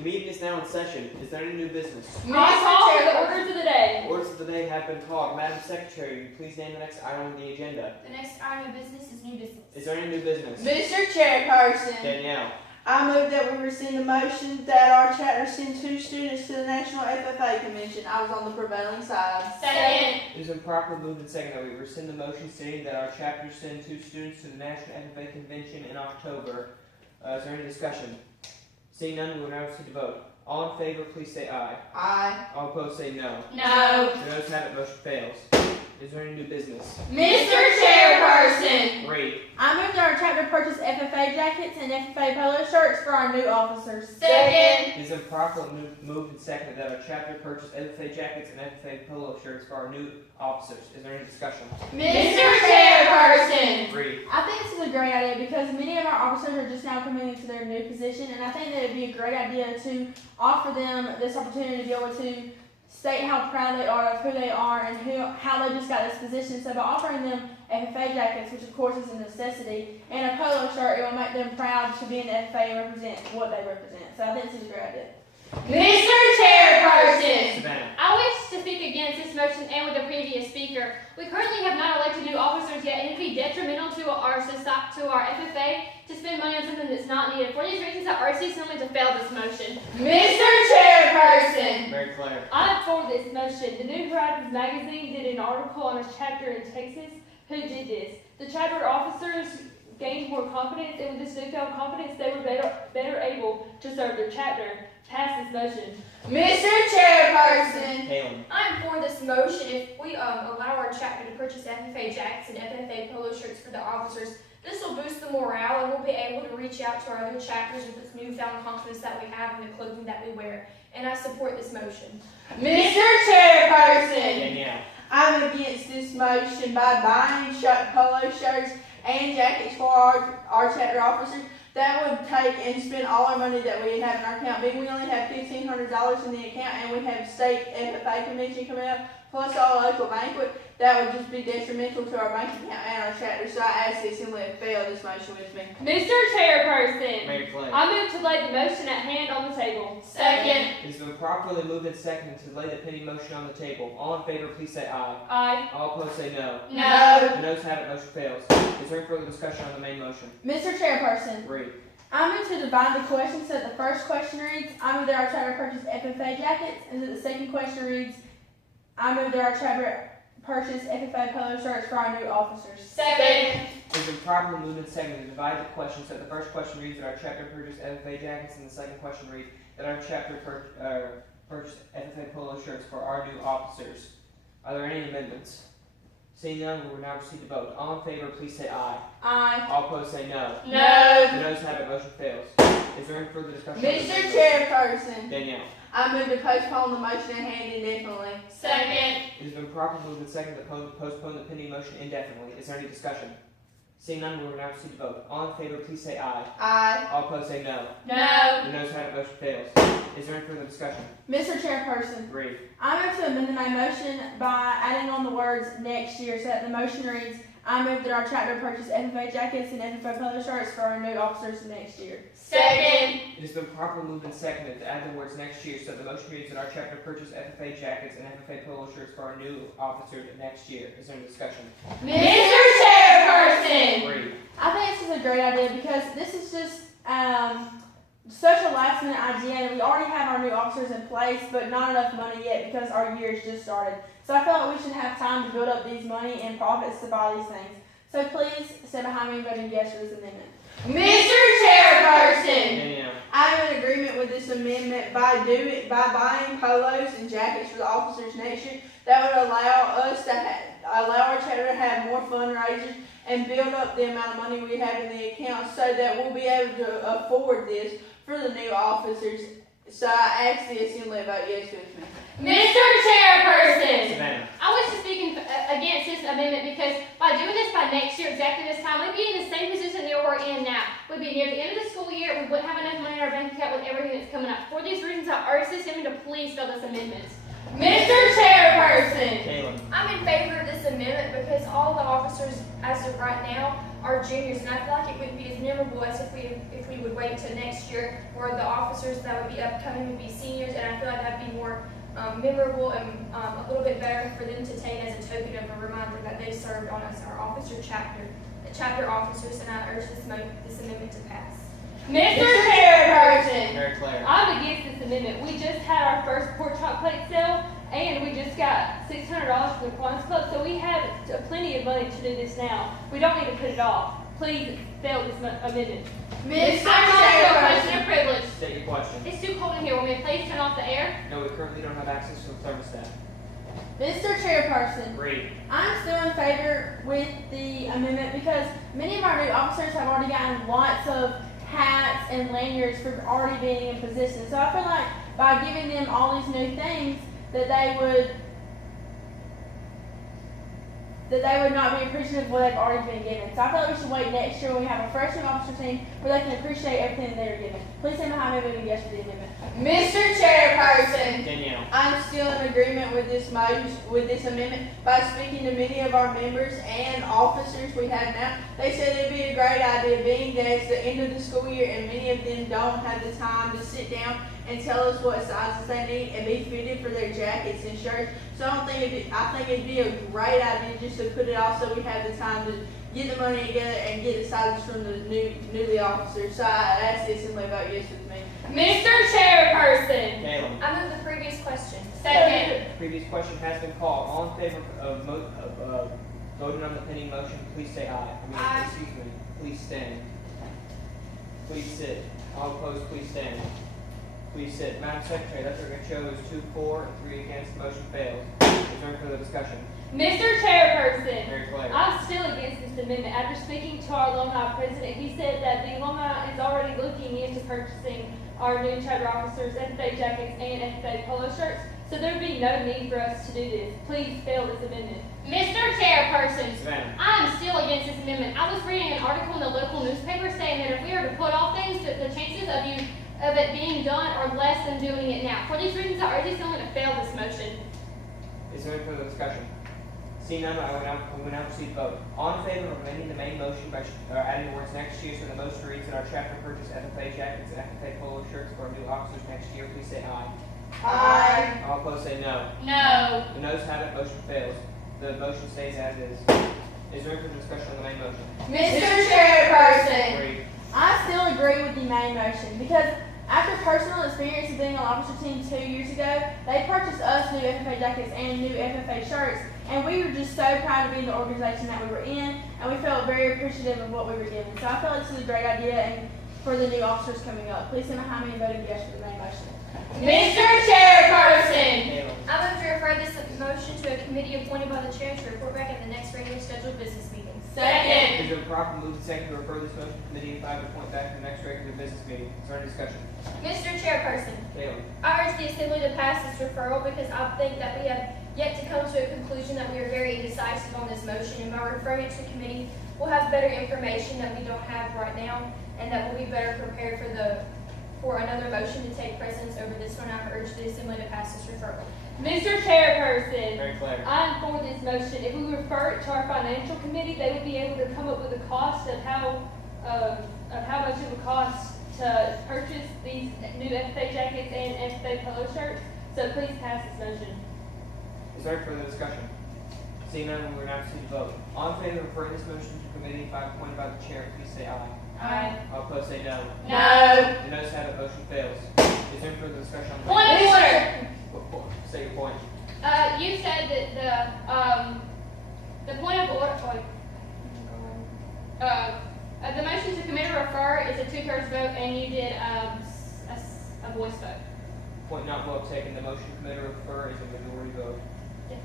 The meeting is now in session. Is there any new business? I call for the orders of the day. Orders of the day have been called. Madam Secretary, will you please name the next item on the agenda? The next item of business is new business. Is there any new business? Mr. Chairperson, Danielle. I move that we rescind the motion that our chapter send 2 students to the National FFA Convention. I was on the prevailing side. Second. It has been properly moved and seconded that we rescind the motion stating that our chapter send 2 students to the National FFA Convention in October. Is there any discussion? Seeing none, we will now proceed to vote. All in favor, please say aye. Aye. All opposed, say no. No. The noes have it, motion fails. Is there any new business? Mr. Chairperson. Read. I move that our chapter purchase FFA jackets and FFA polo shirts for our new officers. Second. It has been properly moved and seconded that our chapter purchase FFA jackets and FFA polo shirts for our new officers. Is there any discussion? Mr. Chairperson. Read. I think this is a great idea because many of our officers are just now coming into their new position, and I think that it would be a great idea to offer them this opportunity to be able to state how proud they are of who they are and how they just got this position. So by offering them FFA jackets, which of course is a necessity, and a polo shirt, it will make them proud to be in the FFA and represent what they represent. So I think this is a great idea. Mr. Chairperson. Savannah. I wish to speak against this motion and with the previous speaker. We currently have not elected new officers yet, and it would be detrimental to our society, to our FFA, to spend money on something that's not needed. For these reasons, I urge the Assembly to fail this motion. Mr. Chairperson. Mary Claire. I'm for this motion. The New Horizons magazine did an article on a chapter in Texas who did this. The chapter officers gained more confidence, and with this newfound confidence, they were better able to serve their chapter. Pass this motion. Mr. Chairperson. Halen. I'm for this motion. If we allow our chapter to purchase FFA jackets and FFA polo shirts for the officers, this will boost the morale and we'll be able to reach out to our other chapters with this newfound confidence that we have in the clothing that we wear. And I support this motion. Mr. Chairperson. Danielle. I'm against this motion by buying polo shirts and jackets for our chapter officers. That would take and spend all our money that we have in our account. Being we only have $1,500 in the account and we have state FFA convention coming up, plus our local banquet, that would just be detrimental to our bank account and our chapter. So I ask the Assembly to fail this motion with me. Mr. Chairperson. Mary Claire. I move to lay the motion at hand on the table. Second. It has been properly moved and seconded to lay the pending motion on the table. All in favor, please say aye. Aye. All opposed, say no. No. The noes have it, motion fails. Is there any further discussion on the main motion? Mr. Chairperson, Read. I move to divide the question so that the first question reads, I move that our chapter purchase FFA jackets, and that the second question reads, I move that our chapter purchase FFA polo shirts for our new officers. Second. It has been properly moved and seconded to divide the question so that the first question reads that our chapter purchase FFA jackets and the second question reads that our chapter purchase FFA polo shirts for our new officers. Are there any amendments? Seeing none, we will now proceed to vote. All in favor, please say aye. Aye. All opposed, say no. No. The noes have it, motion fails. Is there any further discussion? Mr. Chairperson, Danielle. I move to postpone the motion at hand indefinitely. Second. It has been properly moved and seconded to postpone the pending motion indefinitely. Is there any discussion? Seeing none, we will now proceed to vote. All in favor, please say aye. Aye. All opposed, say no. No. The noes have it, motion fails. Is there any further discussion? Mr. Chairperson, Read. I move to amend my motion by adding on the words next year so that the motion reads, I move that our chapter purchase FFA jackets and FFA polo shirts for our new officers next year. Second. It has been properly moved and seconded to add the words next year so the motion reads that our chapter purchase FFA jackets and FFA polo shirts for our new officers next year. Is there any discussion? Mr. Chairperson. Read. I think this is a great idea because this is just such a last minute idea, and we already have our new officers in place, but not enough money yet because our year has just started. So I feel like we should have time to build up these money and profits to buy these things. So please stand behind me and vote yes for this amendment. Mr. Chairperson. Danielle. I'm in agreement with this amendment by buying polos and jackets for the officers next year. That would allow us to allow our chapter to have more fundraisers and build up the amount of money we have in the account so that we'll be able to afford this for the new officers. So I ask the Assembly to vote yes with me. Mr. Chairperson. Savannah. I wish to speak against this amendment because by doing this by next year, exactly this time, we'd be in the same position that we're in now. We'd be near the end of the school year, we wouldn't have enough money in our bank account with everything that's coming up. For these reasons, I urge the Assembly to please fill this amendment. Mr. Chairperson. Caleb. I'm in favor of this amendment because all the officers, as of right now, our juniors, and I feel like it wouldn't be as memorable as if we would wait till next year, where the officers that would be upcoming would be seniors, and I feel like that'd be more memorable and a little bit better for them to take as a token of a reminder that they served on us, our officer chapter officers, and I urge this amendment to pass. Mr. Chairperson. Mary Claire. I'm against this amendment. We just had our first pork chop plate sale, and we just got $600 from the Kiwanis Club, so we have plenty of money to do this now. We don't need to put it off. Please fail this amendment. Mr. Question Chairperson. of privilege. State your question. It's too cold in here. Will you please turn off the air? No, we currently don't have access to the thermostat. Mr. Chairperson. Agreed. I'm still in favor with the amendment because many of our new officers have already gotten lots of hats and lanyards for already being in position. So I feel like by giving them all these new things, that they would not be appreciative of what they've already been given. So I feel like we should wait next year when we have a freshman officer team where they can appreciate everything that they were given. Please stand behind me voting yes for the amendment. Mr. Chairperson. Danielle. I'm still in agreement with this amendment. By speaking to many of our members and officers we have now, they said it'd be a great idea, being that it's the end of the school year and many of them don't have the time to sit down and tell us what sizes they need and be fitted for their jackets and shirts. So I think it'd be a great idea just to put it off so we have the time to get the money together and get the sizes from the newly officers. So I ask this and vote yes with me. Mr. Chairperson. Caleb. I move the previous question. Second. Previous question has been called. All in favor of voting on the pending motion, please say aye. Aye. Excuse me. Please stand. Please sit. All opposed, please stand. Please sit. Madam Secretary, that record shows 2 for and 3 against. The motion fails. Is there any further discussion? Mr. Chairperson. Mary Claire. I'm still against this amendment. After speaking to our alumni president, he said that the alumni is already looking into purchasing our new chapter officers, FFA jackets, and FFA polo shirts, so there would be no need for us to do this. Please fail this amendment. Mr. Chairperson, Savannah. I am still against this amendment. I was reading an article in the local newspaper saying that if we are to put off things, the chances of it being done are less than doing it now. For these reasons, I urge this amendment to fail this motion. Is there any further discussion? Seeing none, I will now proceed to vote. All in favor of amending the main motion by adding the words next year so the motion reads that our chapter purchase FFA jackets and FFA polo shirts for our new officers next year, please say aye. Aye. All opposed say no. No. The noes have it, motion fails. The motion stays as is. Is there any further discussion on the main motion? Mr. Chairperson. Agreed. I still agree with the main motion because after personal experience of being on the officer team 2 years ago, they purchased us new FFA jackets and new FFA shirts, and we were just so proud to be in the organization that we were in, and we felt very appreciative of what we were given. So I feel like this is a great idea and for the new officers coming up. Please stand behind me and vote yes for the main motion. Mr. Chairperson, Caleb. I move to refer this motion to a committee appointed by the chair to report back at the next regular scheduled business meeting. Second. Is it properly moved and seconded to refer this motion to committee and 5 to point back to the next regular business meeting? Is there any discussion? Mr. Chairperson, Caleb. I urge the Assembly to pass this referral because I think that we have yet to come to a conclusion that we are very indecisive on this motion, and by referring it to committee, we'll have better information that we don't have right now, and that we'll be better prepared for another motion to take precedence over this one. I urge the Assembly to pass this referral. Mr. Chairperson. Mary Claire. I'm for this motion. If we refer it to our financial committee, they would be able to come up with a cost of how much it would cost to purchase these new FFA jackets and FFA polo shirts. So please pass this motion. Is there any further discussion? Seeing none, we will now proceed to vote. All in favor of referring this motion to committee and 5 appointed by the chair, please say aye. Aye. All opposed say no. No. The noes have it, motion fails. Is there any further discussion on the Point of order. Say your point. You said that the point of order, the motion to committee refer is a 2/3 vote, and you did a voice vote. Point not vote taken. The motion committee refer is a majority vote. Yeah.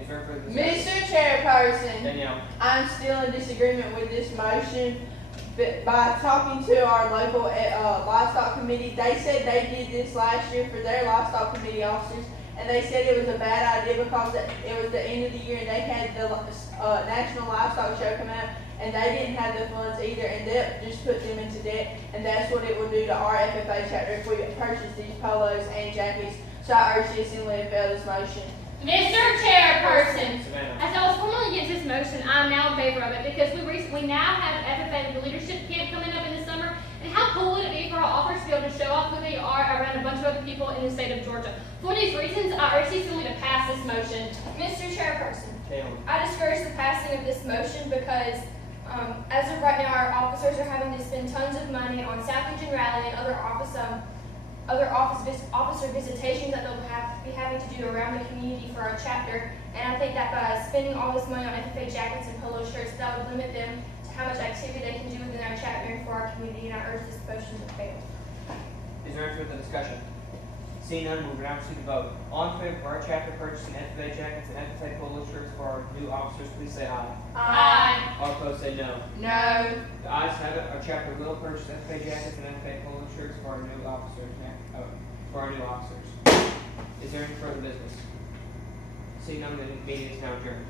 Is there any further discussion? Mr. Chairperson. Danielle. I'm still in disagreement with this motion. But by talking to our local livestock committee, they said they did this last year for their livestock committee officers, and they said it was a bad idea because it was the end of the year and they had the National Livestock Show come out, and they didn't have the funds either, and that just put them into debt, and that's what it would do to our FFA chapter if we purchased these polos and jackets. So I urge the Assembly to fail this motion. Mr. Chairperson, Savannah. as I was formally against this motion, I am now in favor of it because we now have FFA, the leadership camp coming up in the summer. And how cool would it be for our officers to be able to show off who they are around a bunch of other people in the state of Georgia? For these reasons, I urge the assembly to pass this motion. Mr. Chairperson, Taylor. I discourage the passing of this motion because, as of right now, our officers are having to spend tons of money on salvage and rally and other officer visitations that they'll be having to do around the community for our chapter. And I think that by spending all this money on FFA jackets and polo shirts, that would limit them to how much activity they can do within our chapter and for our community. And I urge this motion to fail. Is there any further discussion? Seeing none, we will now proceed to vote. All in favor of our chapter purchasing FFA jackets and FFA polo shirts for our new officers, please say aye. Aye. All opposed say no. No. The ayes have it. Our chapter will purchase FFA jackets and FFA polo shirts for our new officers. Is there any further business? Seeing none, the meeting is now adjourned.